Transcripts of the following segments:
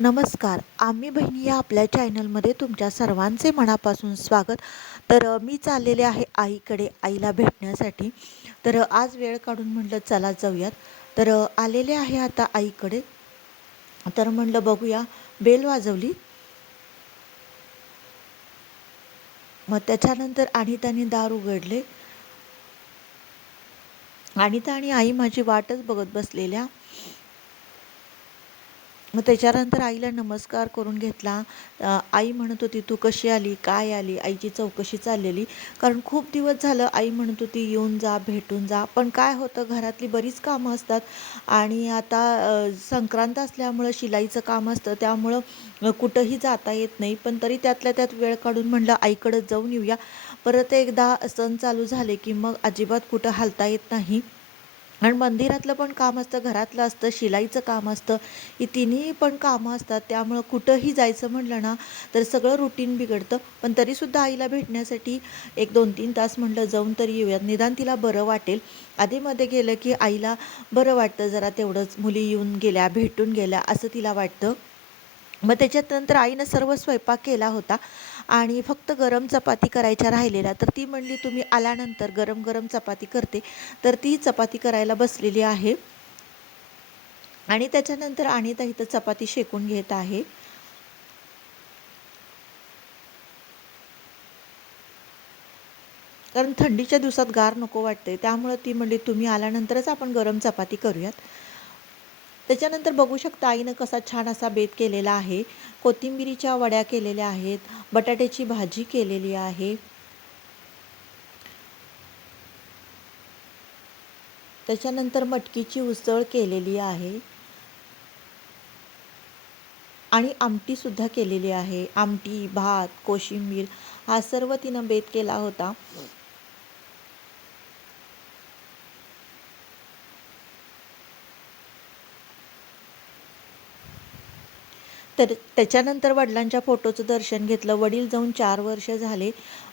नमस्कार. आम्ही बहिणी या आपल्या चॅनलमध्ये तुमच्या सर्वांचे मनापासून स्वागत. मी चाललेले आहे आईकडे, आईला भेटण्यासाठी. आज वेळ काढून म्हटलं चला जाऊयात. आलेले आहे आता आईकडे. म्हटलं बघूया. बेल वाजवली. मग त्याच्यानंतर अनिताने दार उघडले. अनिता आणि आई माझी वाटच बघत बसलेल्या. मग त्याच्यानंतर आईला नमस्कार करून घेतला. आई म्हणत होती तू कशी आली, काय आली, आईची चौकशी चाललेली. कारण खूप दिवस झालं आई म्हणत होती येऊन जा, भेटून जा. पण काय होतं, घरातली बरीच कामं असतात आणि आता संक्रांत असल्यामुळं शिलाईचं काम असतं, त्यामुळं कुठंही जाता येत नाही. पण तरी त्यातल्या त्यात वेळ काढून म्हणलं आईकडं जाऊन येऊया. परत एकदा सण चालू झाले की मग अजिबात कुठं हलता येत नाही. आणि मंदिरातलं पण काम असतं, घरातलं असतं, शिलाईचं काम असतं. ही तिन्ही पण कामं असतात. त्यामुळं कुठंही जायचं म्हटलं ना तर सगळं रुटीन बिघडतं. पण तरीसुद्धा आईला भेटण्यासाठी 1-2-3 तास म्हटलं जाऊन तरी येऊयात, निदान तिला बरं वाटेल. आधीमध्ये गेलं की आईला बरं वाटतं, जरा तेवढंच मुली येऊन गेल्या, भेटून गेल्या असं तिला वाटतं. मग त्याच्यानंतर आईनं सर्व स्वयंपाक केला होता आणि फक्त गरम चपाती करायच्या राहिलेल्या. तर ती म्हणली तुम्ही आल्यानंतर गरम गरम चपाती करते. ती चपाती करायला बसलेली आहे आणि त्याच्यानंतर अनिता इथं चपाती शेकून घेत आहे. कारण थंडीच्या दिवसात गार नको वाटते, त्यामुळे ती म्हणली तुम्ही आल्यानंतरच आपण गरम चपाती करूयात. त्याच्यानंतर बघू शकता आईनं कसा छान असा बेत केलेला आहे. कोथिंबिरीच्या वड्या केलेल्या आहेत, बटाट्याची भाजी केलेली आहे, त्याच्यानंतर मटकीची उसळ केलेली आहे आणि आमटीसुद्धा केलेली आहे. आमटी, भात, कोशिंबीर हा सर्व तिनं बेत केला होता. त्याच्यानंतर वडिलांच्या फोटोचं दर्शन घेतलं. वडील जाऊन 4 वर्ष झाले,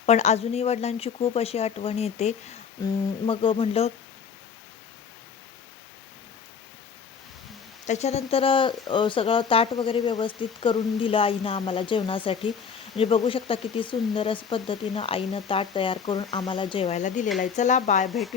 पण अजूनही वडिलांची खूप अशी आठवण येते. मग म्हणलं त्याच्यानंतर सगळं ताट वगैरे व्यवस्थित करून दिलं आईनं आम्हाला जेवणासाठी. म्हणजे बघू शकता किती सुंदर असं पद्धतीनं आईनं ताट तयार करून आम्हाला जेवायला दिलेलं आहे. चला बाय, भेटू.